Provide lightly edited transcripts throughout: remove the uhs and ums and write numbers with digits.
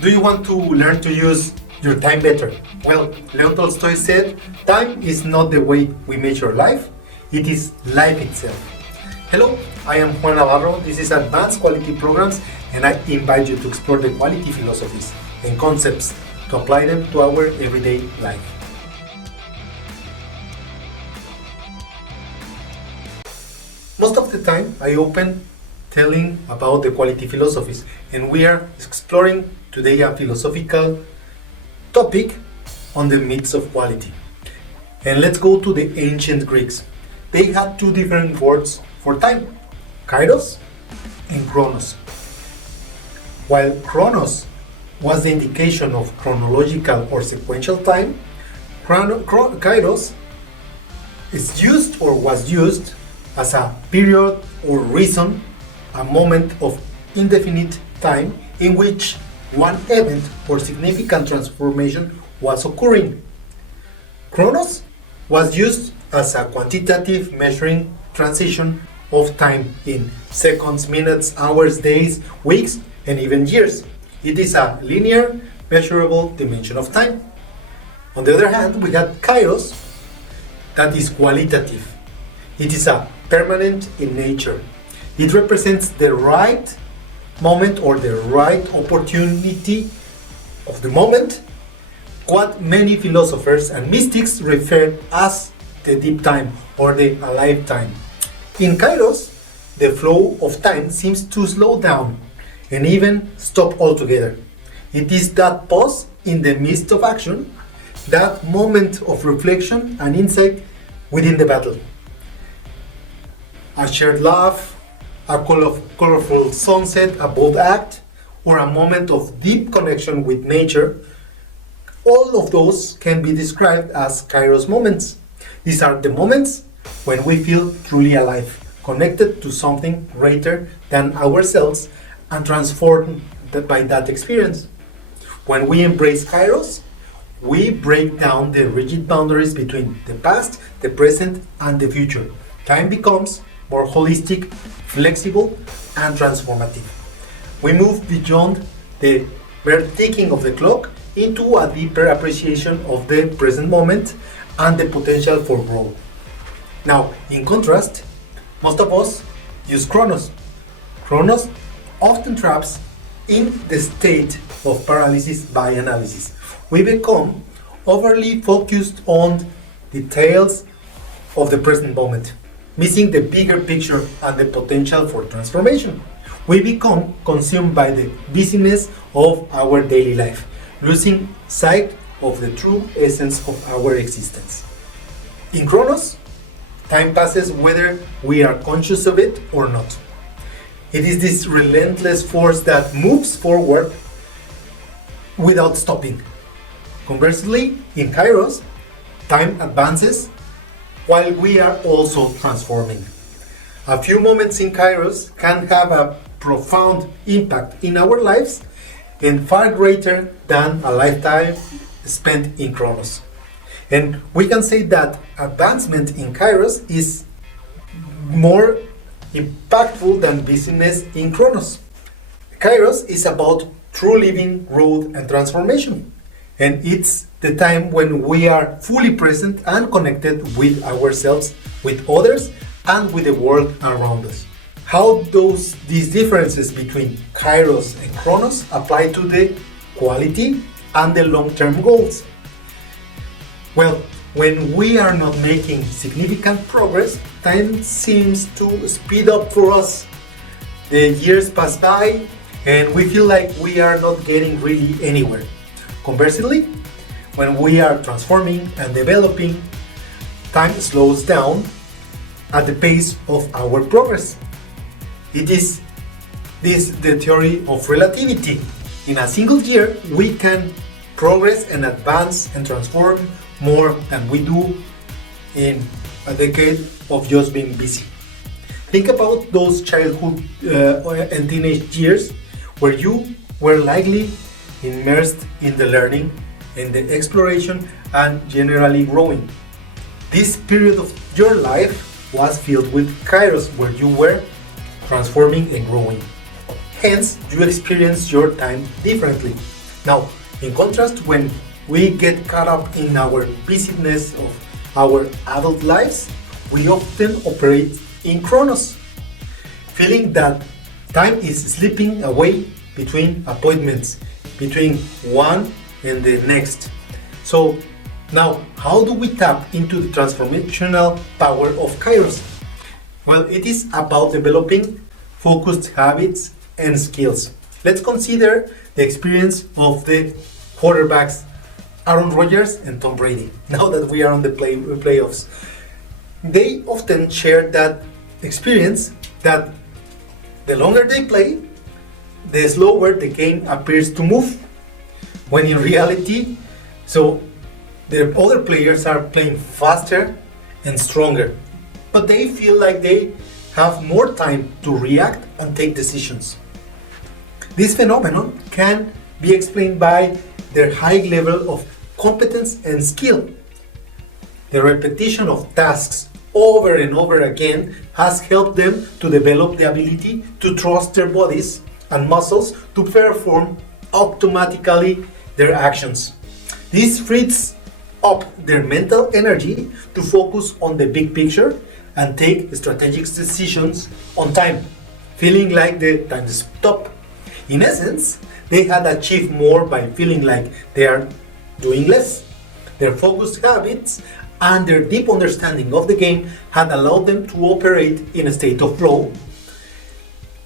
Do you want to learn to use your time better? Well, Leon Tolstoy said, time is not the way we measure life, it is life itself. Hello, I am Juan Navarro, this is Advanced Quality Programs, and I invite you to explore the quality philosophies and concepts to apply them to our everyday life. Most of the time, I open telling about the quality philosophies, and we are exploring today a philosophical topic on the myths of quality. And let's go to the ancient Greeks. They had two different words for time, kairos and chronos. While chronos was the indication of chronological or sequential time, kairos is used or was used as a period or reason, a moment of indefinite time in which one event or significant transformation was occurring. Chronos was used as a quantitative measuring transition of time in seconds, minutes, hours, days, weeks, and even years. It is a linear, measurable dimension of time. On the other hand, we had kairos, that is qualitative. It is a permanent in nature. It represents the right moment or the right opportunity of the moment, what many philosophers and mystics refer as the deep time or the alive time. In kairos, the flow of time seems to slow down and even stop altogether. It is that pause in the midst of action, that moment of reflection and insight within the battle. A shared laugh, a colorful sunset, a bold act, or a moment of deep connection with nature, all of those can be described as kairos moments. These are the moments when we feel truly alive, connected to something greater than ourselves and transformed by that experience. When we embrace kairos, we break down the rigid boundaries between the past, the present, and the future. Time becomes more holistic, flexible, and transformative. We move beyond the mere ticking of the clock into a deeper appreciation of the present moment and the potential for growth. Now, in contrast, most of us use chronos. Chronos often traps in the state of paralysis by analysis. We become overly focused on details of the present moment, missing the bigger picture and the potential for transformation. We become consumed by the busyness of our daily life, losing sight of the true essence of our existence. In chronos, time passes whether we are conscious of it or not. It is this relentless force that moves forward without stopping. Conversely, in kairos, time advances while we are also transforming. A few moments in kairos can have a profound impact in our lives and far greater than a lifetime spent in chronos. And we can say that advancement in kairos is more impactful than busyness in chronos. Kairos is about true living, growth, and transformation. And it's the time when we are fully present and connected with ourselves, with others, and with the world around us. How these differences between kairos and chronos apply to the quality and the long-term goals? Well, when we are not making significant progress, time seems to speed up for us. The years pass by and we feel like we are not getting really anywhere. Conversely, when we are transforming and developing, time slows down at the pace of our progress. It is the theory of relativity. In a single year, we can progress and advance and transform more than we do in a decade of just being busy. Think about those childhood and teenage years where you were likely immersed in the learning, in the exploration, and generally growing. This period of your life was filled with kairos, where you were transforming and growing. Hence, you experience your time differently. Now, in contrast, when we get caught up in our busyness of our adult lives, we often operate in chronos, feeling that time is slipping away between appointments, between one and the next. So now, how do we tap into the transformational power of Kairos? Well, it is about developing focused habits and skills. Let's consider the experience of the quarterbacks Aaron Rodgers and Tom Brady. Now that we are on the playoffs, they often share that experience that the longer they play, the slower the game appears to move. When in reality, so the other players are playing faster and stronger, but they feel like they have more time to react and take decisions. This phenomenon can be explained by their high level of competence and skill. The repetition of tasks over and over again has helped them to develop the ability to trust their bodies and muscles to perform automatically their actions. This frees up their mental energy to focus on the big picture and take strategic decisions on time, feeling like the time is stop. In essence, they had achieved more by feeling like they are doing less. Their focused habits and their deep understanding of the game had allowed them to operate in a state of flow,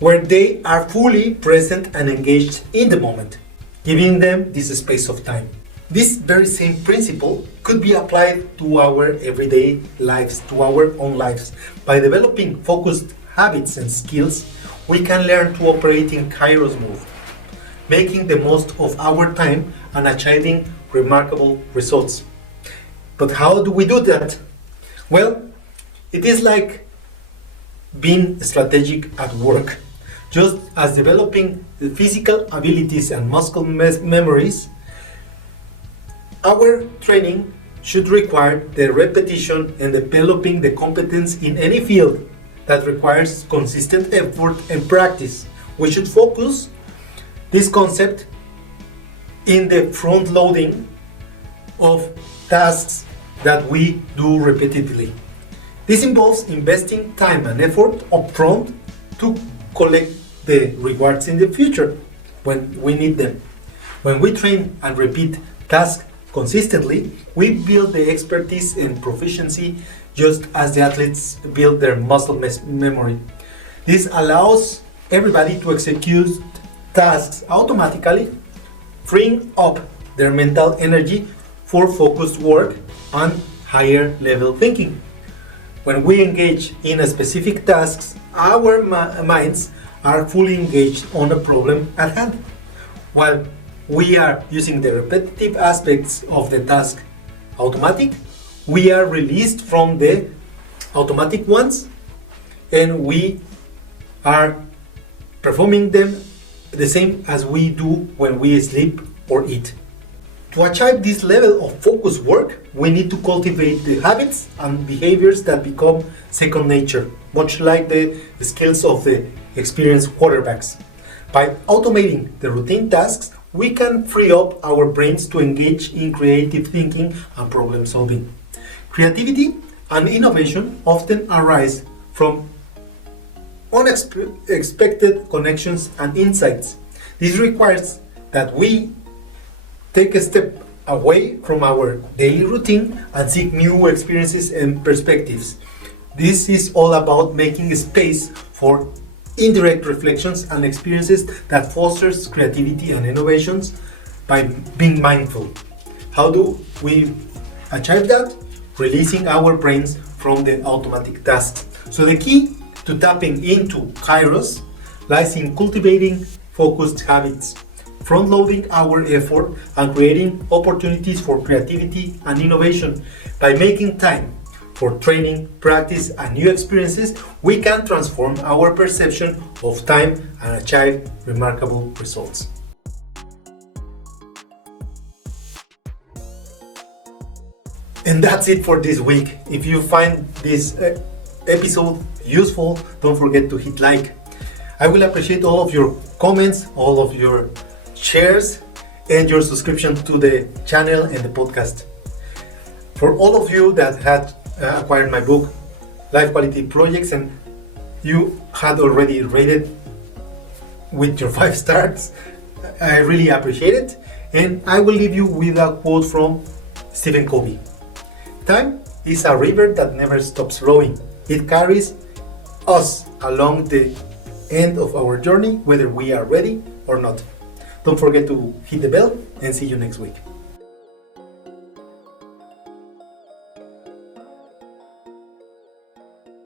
where they are fully present and engaged in the moment, giving them this space of time. This very same principle could be applied to our everyday lives, to our own lives. By developing focused habits and skills, we can learn to operate in Kairos mode, making the most of our time and achieving remarkable results. But how do we do that? Well, it is like being strategic at work. Just as developing the physical abilities and muscle memories, our training should require the repetition and developing the competence in any field that requires consistent effort and practice. We should focus this concept in the front loading of tasks that we do repetitively. This involves investing time and effort upfront to collect the rewards in the future when we need them. When we train and repeat tasks consistently, we build the expertise and proficiency just as the athletes build their muscle memory. This allows everybody to execute tasks automatically, freeing up their mental energy for focused work and higher level thinking. When we engage in a specific tasks, our minds are fully engaged on a problem at hand. While we are using the repetitive aspects of the task automatic, we are released from the automatic ones and we are performing them the same as we do when we sleep or eat. To achieve this level of focused work, we need to cultivate the habits and behaviors that become second nature, much like the skills of the experienced quarterbacks. By automating the routine tasks, we can free up our brains to engage in creative thinking and problem solving. Creativity and innovation often arise from unexpected connections and insights. This requires that we take a step away from our daily routine and seek new experiences and perspectives. This is all about making space for indirect reflections and experiences that fosters creativity and innovations by being mindful. How do we achieve that? Releasing our brains from the automatic tasks. So the key to tapping into Kairos lies in cultivating focused habits, front-loading our effort, and creating opportunities for creativity and innovation. By making time for training, practice, and new experiences, we can transform our perception of time and achieve remarkable results. And that's it for this week. If you find this episode useful, don't forget to hit like. I will appreciate all of your comments, all of your shares, and your subscription to the channel and the podcast. For all of you that had acquired my book, Life Quality Projects, and you had already rated with your 5 stars, I really appreciate it. And I will leave you with a quote from Stephen Covey. Time is a river that never stops flowing. It carries us along the end of our journey, whether we are ready or not. Don't forget to hit the bell, and see you next week.